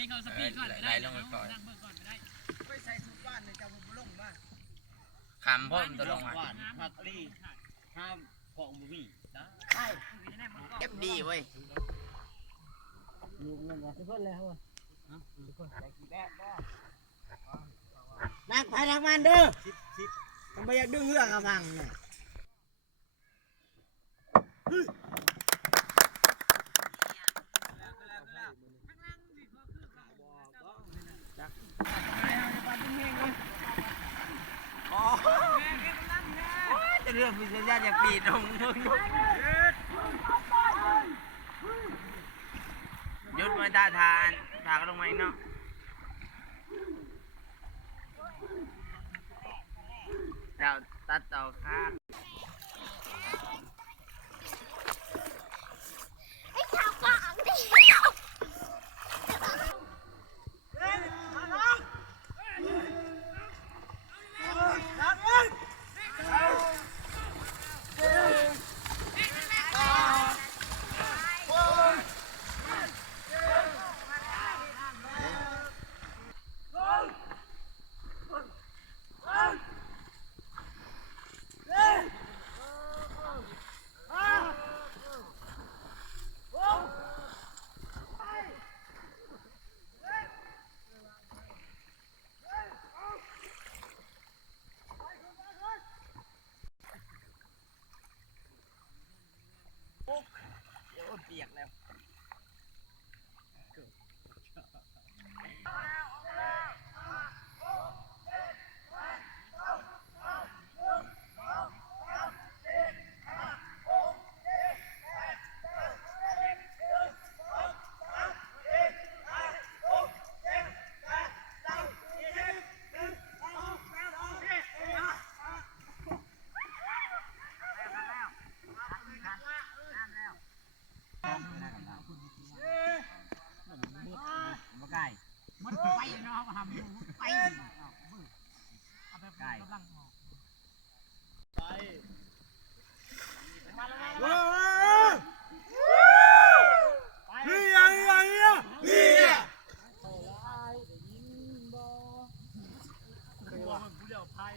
ให้เขาสปีดก่อนไล่ลงไปก่อนไปใส่สุดบ้านเลยจะบุลงมาคำพ่นตัวลงมาผักรีห้ามของบุบี้นะเก็บดีเว้ยลุงนั่นวะทุกคนเลยครับนักพายทางมันเด้อทำไมอยากดึงเรื่องกับพังเนี่ยจะเรื่องพิเศษอยากปีดลงมึงยุดมาตาทานถากลงมาอีกเนาะเจ้าตัดต่อข้างไอ้ข้าวกล่องดิเปียกแล้วมันไปเนาะทำไปเอาแบบกำลังออกไป